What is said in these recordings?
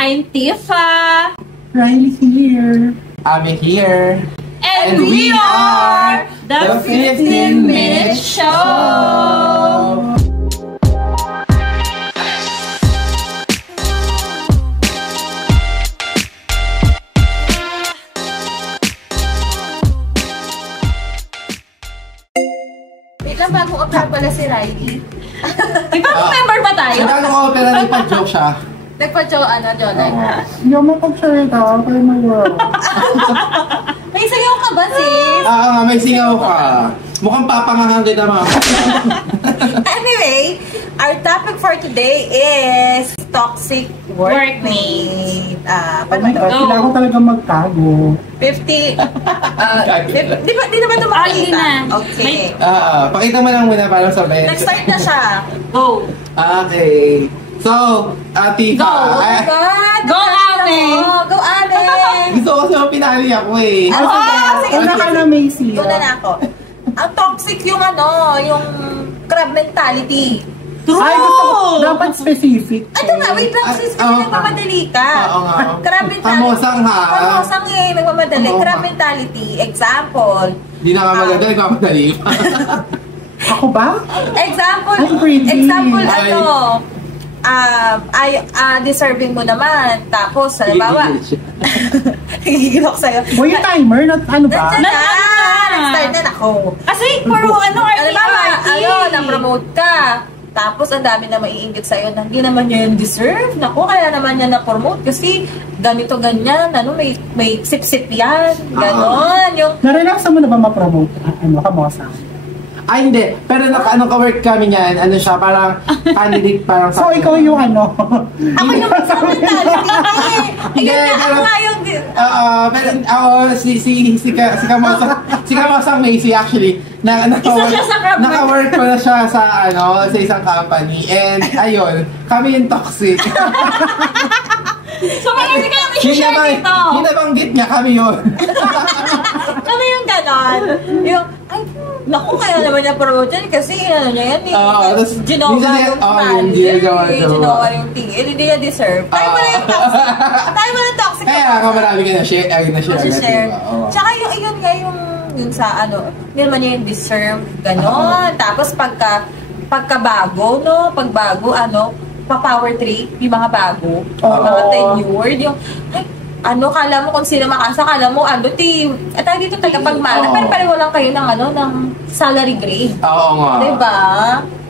I'm Tifa. Riley here. Ami here. And we are the 15-Minute Show. Lang bagong opera pala si Riley. Di ba member ba tayo? Bagong opera, nagpa-joke siya. Nagpa-joke, Jonay? Hindi ako makapagsalita, kaya mag-work. May sayaw ka ba, sis? May singaw ka. Mukhang papangahan kita, ma'am. Anyway, our topic for today is toxic workmate. Oh my God, kailangan ko talaga magtago. 50, di na ba ito makikita? Okay. Pakita mo lang muna para sabihin. Nag-start na siya. Go. Okay. So, Ati Go. ka. Go, Ate! Go, Ate! Gusto ko kasi pinali ako eh. Sige, Una ka na, Macy. Una na ako. Ang toxic yung yung crab mentality. True! Ay, gusto ko, dapat specific. Ito nga, wait lang, sis, kasi nagmamadali ka. Oo nga. Crab mentality. Pamosang ha. Pamosang nagmamadali. Crab mentality. Example. Di na nga maganda, nagmamadali. Ako ba? Example, Ay. deserving mo naman. Tapos, halimbawa, higigilok sa'yo. Boy, yung timer, ano ba? Nandiyan na! Nag-start na ako. Kasi puro Halimbawa, na-promote ka. Tapos, ang dami na maiinggit sa'yo na hindi naman niya yung deserve. Naku, kaya naman niya na-promote kasi ganito, ganyan, may sip-sip yan. Ganon. Narelaxan mo na ba ma-promote? Kamosa? Ay, hindi. Pero ka-work kami niyan, siya, parang candidate, parang So, ikaw yung Ako yung crab mentality. Ayun na, ako nga yung... pero si Kamosang Macy actually, naka-work ko na siya sa isang company. And ayun, kami yung toxic. So, marami ka namin share dito. Hindi nabanggit niya, kami yun. Kami yung ganon. Naku, kaya naman niya promote yan kasi niya yan Ginawa yung ginawa yung tingin. Hindi niya deserve. Tayo mo na yung toxic. Tayo mo na yung toxic. Kaya ako marami ka na-share. Tsaka yun nga yung sa hindi naman niya yung deserve. Ganon. Tapos pagkabago, pagbago, pa-power trip, yung mga bago, mga tenured, yung, kala mo kung sino makasa, kala mo, tayo dito tagapagmana, pero pareho lang kayo ng salary grade. Oo nga. Diba?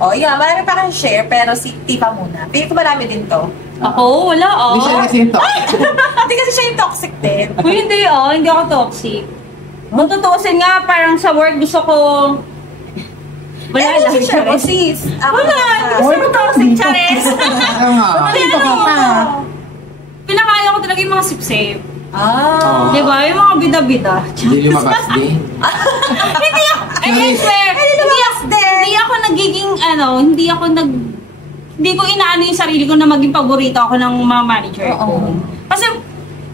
Marami pa kang share, pero si Tifa muna. Pili ko marami din to. Ako, wala Hindi siya kasi yung toxic. Hindi kasi siya yung toxic din. Hindi ako toxic. Kung tutuusin nga, parang sa work gusto ko, wala lang, Charis. Sis. Wala, gusto ko toxic, Charis. Dito ka pa. Pinakaya ko talaga yung mga sip-sip. Diba? Yung mga bida-bida. Hindi lumabas din. Hindi ako, hindi ako nagiging, hindi ko inaano yung sarili ko na maging paborito ako ng mga manager ko. Kasi,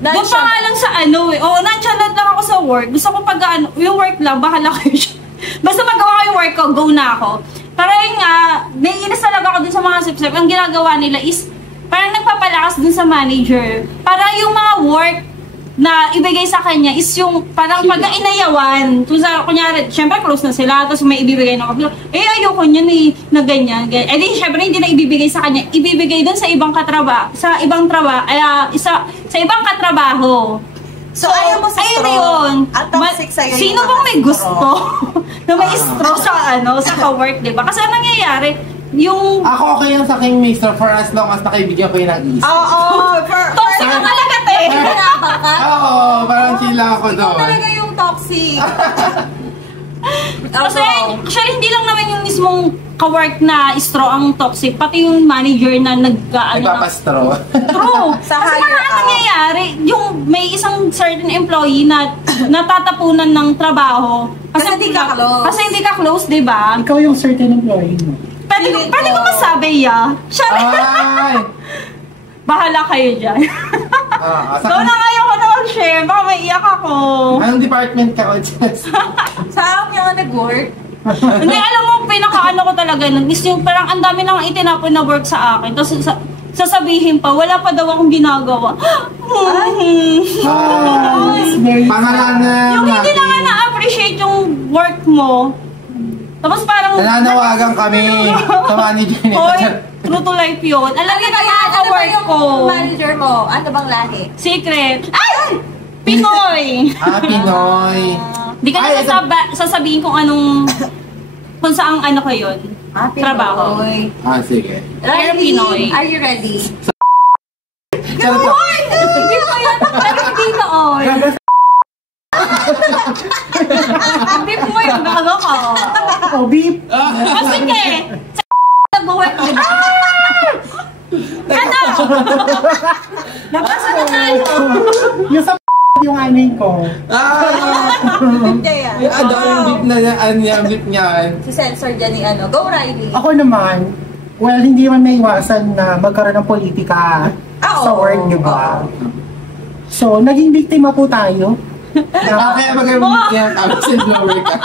doon pa nga lang sa nonchalant lang ako sa work. Gusto ko yung work lang, bahala kayo siya. Basta magawa ko yung work ko, go na ako. Pero yun nga, naiinis talaga ako dun sa mga sip-sip. Ang ginagawa nila is, parang nagpapalakas dun sa manager. Para yung mga work na ibigay sa kanya is yung parang pag-inayawan. Kung sa, kunyari, syempre close na sila, tapos may ibibigay na ako. Ayoko niyan na ganyan. Di, syempre hindi na ibibigay sa kanya. Ibibigay dun sa ibang katrabaho. Sa ibang katrabaho. So, ayaw mo sa straw. Yun. Ang toxic sa'yo yung sino bang may gusto na may straw sa ka-work, diba? Kasi ang nangyayari, Ako okay yung sa aking mister for as long as nakibigyan ko yung nag-isip. Toxic ka talaga, te! Oo, parang chill ako doon. Ikaw talaga yung toxic. Kasi, actually, hindi lang naman yung mismong ka-work na straw ang toxic, pati yung manager na nagpapastraw. True. Kasi parang nangyayari, yung may isang certain employee na natatapunan ng trabaho. Kasi hindi ka close. Kasi hindi ka close, diba? Ikaw yung certain employee mo. Pwede ko masabi, Bahala kayo dyan. So, ayoko na mag-share. Baka maiiyak ako. Anong department ka? Saan yung nag-work? Hindi, alam mo, pinaka-ano ko talaga nun is yung parang ang dami nang itinapon na work sa akin. Tapos sasabihin pa, wala pa daw akong ginagawa. Pangalanan Yung hindi na nga na-appreciate yung work mo. Tapos parang... Nananawagan kami sa manager nito. Hoy, true to life yun. Alam niyo ba yung ka-work ko? Manager mo, ano bang lahi? Secret. Ay! Pinoy! Pinoy. Di ka na sasabihin kung anong... kung saang ano ko yun. Trabaho. Sige. Pero Pinoy. Are you ready? Charot lang. Hindi ko yan. Pero Pinoy. Hindi mo yung gago ko. Oh, beep. Sige. Nag-work din. Ano? Nabasa na tayo. Yung sa yung anime ko. Hindi yan. Yung bit na yan, bit niyan. Si sensor dyan ni ano. Go, Riley. Ako naman, well, hindi man maiwasan na magkaroon ng politika sa work, di ba? So, naging biktima po tayo. Kaya mag-bit niya, whistleblower ka.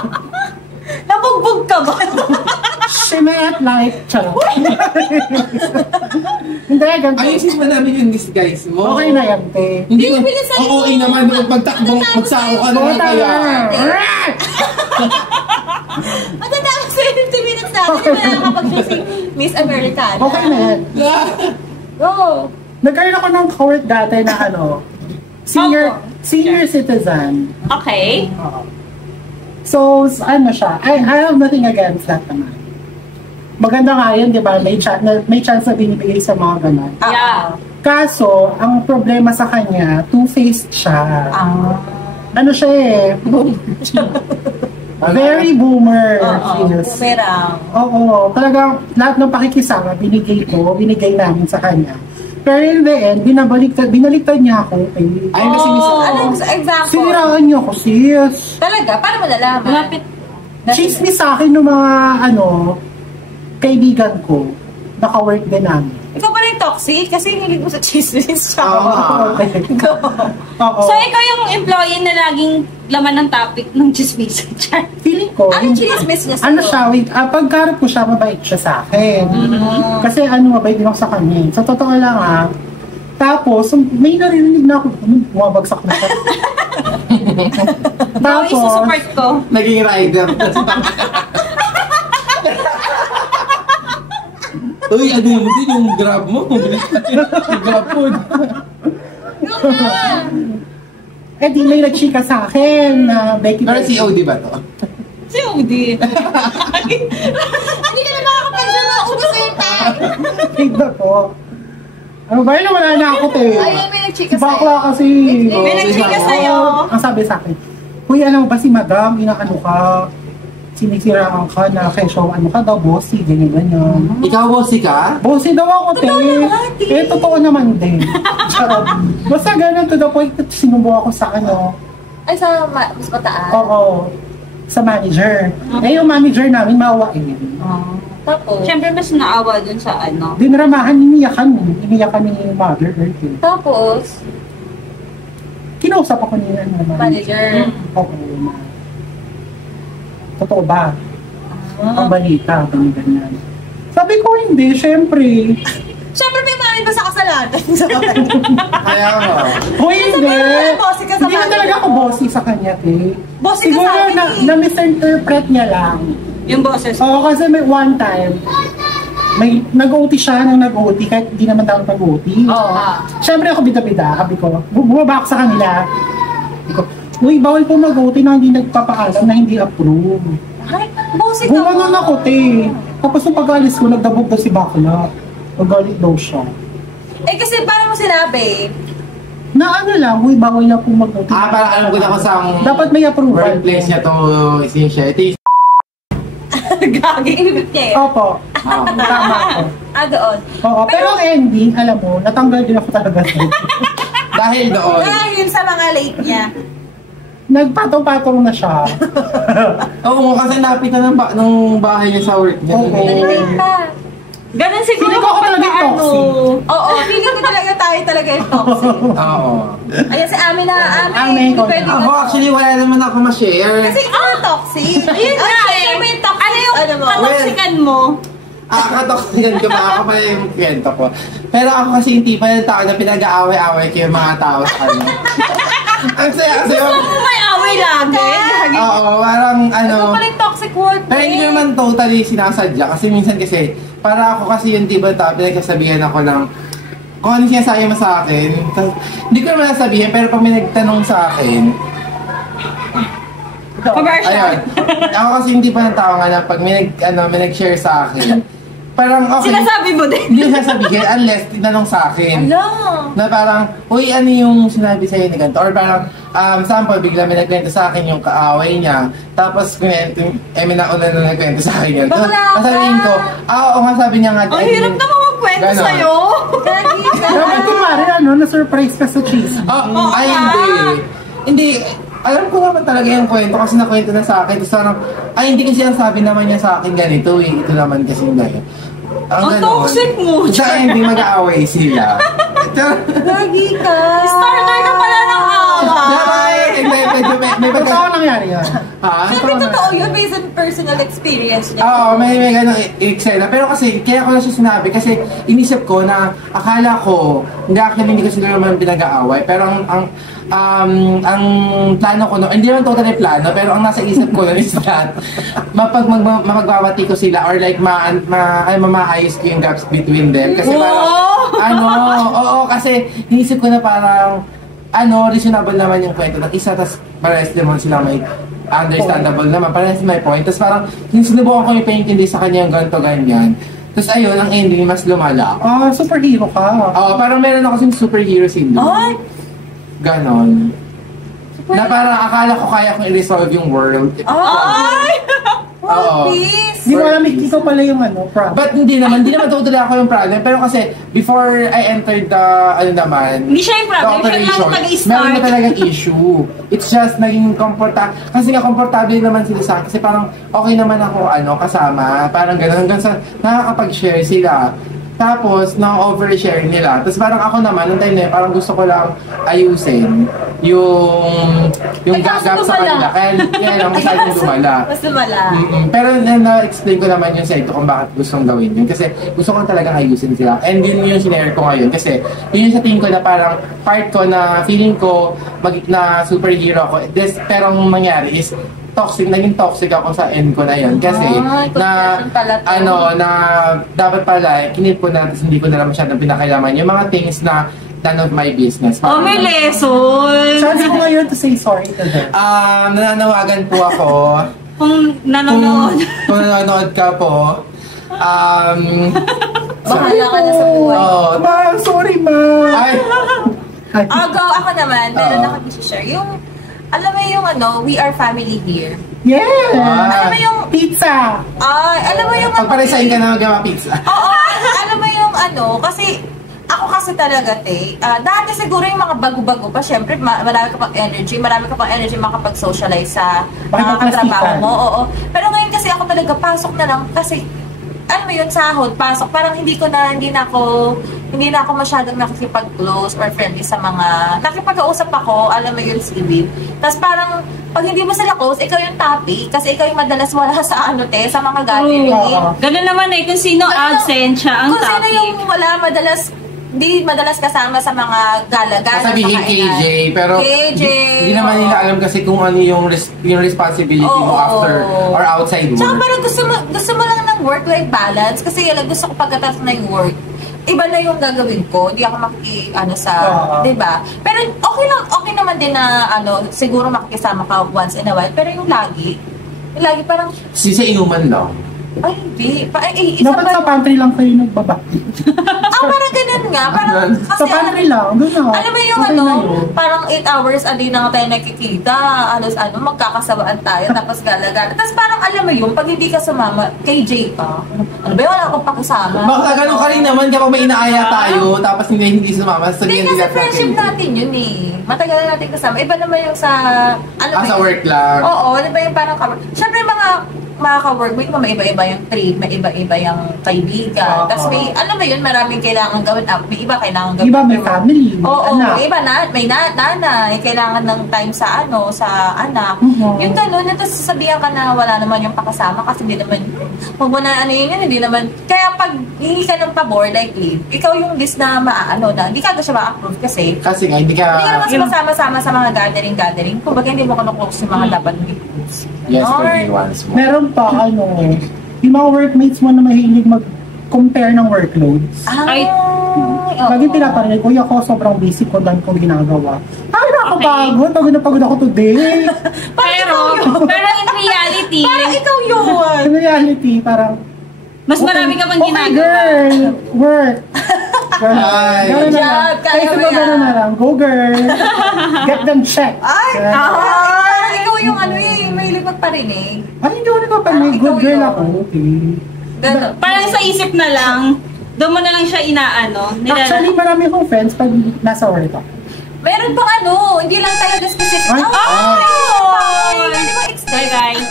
Nabugbog ka ba? Simet like, charot. Hindi, ganito. Ayusin mo namin yung disguise mo. Okay na yan, te. Hindi ko, oo, naman, magtakbong, magsako ka naman kaya. Matatapos sa 50 minutes natin, hindi mo nakakapag-show si Miss Americana. Okay na yan. Go! Nagkaroon ako ng court dati na senior citizen. Okay. So, ano siya, I have nothing against that naman. Maganda nga yun, di ba? May chance na binibigay sa mga ganun. Yeah. Kaso, ang problema sa kanya, two-faced siya. Ano siya eh? Very boomer. Yes. Bumerang. Oo, talagang lahat ng pakikisama, binigay namin sa kanya. Pero in the end, binaliktad niya ako. Ay, kasi Anong example? Siniraan niya ako, sis. Talaga? Paano mo nalaman? Malapit. Chismis sa akin ng mga, kaibigan ko. Naka-work din namin. Ikaw pa rin toxic kasi hilig mo sa chismis siya. Go. Oo. So, ikaw yung employee na laging laman ng topic ng chismis. Feeling ko, Anong chismis niya sa'yo? ano siya, pagkarap ko siya, mabait siya sa akin. Kasi mabait din ako sa kanya. Sa totoo lang Tapos, may narinig na ako, bumabagsak na siya. Tapos, isusupport ko. naging rider. Uy, ano yun din yung grab mo? Yung grab food. Di may nagchika sa akin na Becky. Pero COD ba to? Si Udi. Hindi ka na makakapag-show na ubos na yung time. Fake ba po? Ano ba yun? Wala na ako, te. Ayun, may nagchika Si Bakla sa'yo. kasi. May nagchika sa'yo. Ang sabi sa akin, Uy, alam mo ba si Madam, inaano ka? Sinisiraan ka na kesyo, daw, bossy, ganyan. Ikaw, bossy ka? Bossy daw ako, te. Totoo naman din. Charot. Basta ganun to the point that sinubo ako sa Ay, sa mas mataas. Oo. Sa manager. Yung manager namin, maawain. Tapos? Siyempre, mas naawa dun sa Dinramahan, iniyakan ni Mother Earth. Tapos? Kinausap ako ni Manager. Oo. Totoo ba? Ang balita, ganyan. Sabi ko, hindi, syempre. Siyempre, may mali ba sa kasalanan? Kaya nga. Hoy, hindi. Sabi mo, bossy ka sa Hindi na manager talaga ako mo. bossy sa kanya, te. Bossy ka Siguro sa akin, na-misinterpret niya lang. yung boses. Oo, kasi may one time, may nag-OT siya nang nag-OT kahit hindi naman dapat nag-OT. Oo. Siyempre ako bida-bida, sabi ko, bumaba ako sa kanila. Sabi ko, uy, bawal po mag-OT na hindi nagpapaalam na hindi approve. Ay, bossy ka Gumanon mo. ako, te. Tapos nung pag-alis ko, nagdabog daw si Bakla. Nagalit daw siya. Eh, kasi paano mo sinabi? Na ano lang, uy, bawal na po mag-OT. Parang alam ko na kung saan Dapat may approval. workplace niya to siya. Ito yung Gagi, ibig niya eh. Opo, tama ako. Doon. Oo, pero ang ending, alam mo, natanggal din ako talaga sa dahil doon. Dahil sa mga late niya. Nagpatong-patong na siya. Oo, kasi napitan ng bahay niya sa work niya. Oo. Nalilate pa. Ganun siguro Feeling ko ako talaga yung toxic. Oo, feeling ko talaga tayo talaga yung toxic. Oo. Ayan si Ami na, Ami, Ami, hindi ikaw pwede Ako actually wala naman ako ma-share. Kasi ikaw yung toxic. Yun nga eh. May toxic. Ano yung Ano mo? katoksikan mo? Katoksikan ko, ako pa yung kwento ko. Pero ako kasi yung tipo ng tao na pinag-aaway-aaway ko yung mga tao sa kanya. Ang saya kasi Gusto mo may away lagi? Oo, parang ano. Ito pala yung toxic work. Pero hindi ko naman totally sinasadya. Kasi minsan kasi, para ako kasi yung tipo ng tao, pinagkasabihan ako ng kung ano sinasabi mo sa akin. Hindi ko naman nasabihin, pero pag may nagtanong sa akin, Commercial. ayun. Ako kasi hindi pa ng tao nga na pag may nag-share sa akin, parang okay. Sinasabi mo din. Hindi ko sasabihin unless tinanong sa akin. Ala. Na parang, uy, ano yung sinabi sa'yo ni ganito? Or parang, sample, bigla may nagkwento sa akin yung kaaway niya. Tapos, may nauna na nagkwento sa akin yun. Bakla ka! Sabihin ko, oo nga, sabi niya nga. Ang hirap naman magkwento Ganon. sa'yo. Dapat kumari, na-surprise ka sa cheese. Ay, hindi. Hindi. Alam ko naman talaga yung kwento kasi nakwento na sa akin. Tapos parang, ay, hindi kasi ang sabi naman niya sa akin ganito eh. Ito naman kasi ngayon. Ang toxic mo. Tsaka hindi mag-aaway sila. Lagi ka. Starter ka pala ng away. May Totoo nangyari yan. Ha? Siyempre totoo yun based on personal experience niya. Oo, may ganong eksena. Pero kasi, kaya ko na siya sinabi kasi inisip ko na akala ko, hindi ko sila naman pinag-aaway. Pero ang plano ko, hindi naman totally plano, pero ang nasa isip ko na is that mapagbabati ko sila or like mamaayos ko yung gaps between them. Kasi parang, kasi inisip ko na parang, reasonable naman yung kwento ng isa, tas parehas naman sila may understandable naman, parehas may point. Tas parang, sinubukan ko yung paintindi sa kanya yung ganito-ganyan. Tapos ayun, ang ending mas lumala. Superhero ka. Oo, parang meron ako kasing superhero syndrome. Ay! Ganon. Na parang akala ko kaya kong i-resolve yung world. Ay! Oo. Please! Hindi mo alam, ikaw pala yung problem. But hindi naman totally ako yung problem. Pero kasi, before I entered the, Hindi siya yung problem, siya lang meron nag-i-start. na talagang issue. It's just naging kasi nga komportable naman sila sa akin. Kasi parang okay naman ako, kasama. Parang gano'n, hanggang sa nakakapag-share sila. Tapos, na-overshare nila. Tapos parang ako naman, nung time na yun, parang gusto ko lang ayusin yung gap sa kanila. Kaya lang masyadong lumala. Mas lumala. Pero na-explain ko naman yung side ko kung bakit gustong gawin yun. Kasi gusto ko talagang ayusin sila. And yun yung sinare ko ngayon. Kasi yun yung sa tingin ko na parang part ko na feeling ko na superhero ko. Pero ang mangyari is, naging toxic ako sa end ko na yun. Kasi, na dapat pala, kinip ko na, tapos hindi ko na lang masyadong pinakailaman yung mga things na none of my business. May lesson. Chance ko ngayon to say sorry to them. Nananawagan po ako. Kung nanonood. Kung nanonood ka po, Bahala ka na sa buhay. Sorry, ma. Ay! Go, ako naman. Meron ako i-share. Alam mo yung we are family here. Yeah! Alam mo yung Pizza! alam mo yung Pagparesahin ka na magawa pizza. Oo, alam mo yung kasi ako kasi talaga, dati siguro yung mga bago-bago pa, syempre marami ka pang energy makapag-socialize sa mga katrabaho mo, oo. Pero ngayon kasi ako talaga, pasok na lang, kasi, alam mo yun, sahod, pasok, parang hindi na ako masyadong nakikipag-close or friendly sa mga, nakipag-uusap ako, alam mo yun, civil. Tapos parang, pag hindi mo sila close, ikaw yung topic, kasi ikaw yung madalas wala sa sa mga gathering. Ganun naman kung sino absent siya ang kung topic. sino yung wala, madalas kasama sa mga gala-gala. Sabihin KJ, pero hindi naman nila alam kasi kung ano yung responsibility mo after or outside work. Tsaka parang gusto mo lang ng work-life balance kasi gusto ko pagkatapos na yung work. Iba na yung gagawin ko, hindi ako di ba? Pero okay naman din na siguro makikisama ka once in a while, pero yung lagi parang Sa inuman lang. ay, hindi. Dapat sa pantry lang kayo nagbabati. Parang ganun nga. Parang, Sa pantry lang. Doon alam mo yung okay na yun. parang 8 hours a day na tayo nakikita, magkakasawaan tayo, tapos gala-gala. Tapos parang alam mo yun, pag hindi ka sumama, kay Jay ka, wala akong pakasama. Baka ganun ka rin naman kapag may inaaya tayo, tapos hindi sumama, sabihin Hindi nila kasi friendship natin yun Matagal na natin kasama. Iba naman yung sa, sa work lang. Oo, di ba yung parang Siyempre mga ka-workmate mo, may iba-iba yung trip, may iba-iba yung kaibigan. Tapos may, alam mo yun, maraming kailangan gawin. May iba kailangan gawin. Iba may family, Oo, anak. may iba may nanay, kailangan ng time sa sa anak. Yung gano'n, tapos sasabihan ka na wala naman yung pakasama kasi hindi naman, huwag mo na ano yun, hindi naman. Kaya pag hingi ka ng pabor, like leave, ikaw yung list na na hindi ka siya ma-approve kasi Kasi nga, hindi ka... hindi ka naman sumasama-sama sa mga gathering. Kumbaga, hindi mo ka-close yung mga dapat i-close. Yes, Or, for me once more. Meron pa, yung mga workmates mo na mahilig mag-compare ng workloads. Ay. oo. Lagi pinaparinig, uy ako sobrang busy ko, dahil kong ginagawa. Ay, nakakapagod, pagod ako today. Pero in reality, Parang ikaw yun! In reality, parang, mas marami ka pang okay, ginagawa. girl, work. Ay. Gano'n na Job, lang. kaya Kaya mo yan. gano'n na lang, go girl. Get them checked. Ay! Ganun. Parang ikaw yung mahilig magparinig. Ay, hindi ako nagpapanig, good Ikaw girl yun. ako. Okay. Gano'n. Parang sa isip na lang, doon mo na lang siya inaano. Actually, marami akong friends pag nasa work ako. Meron pang hindi lang talaga specific. Ay! Ay! Ay! Hindi mo Bye extend. guys.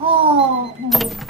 Oh.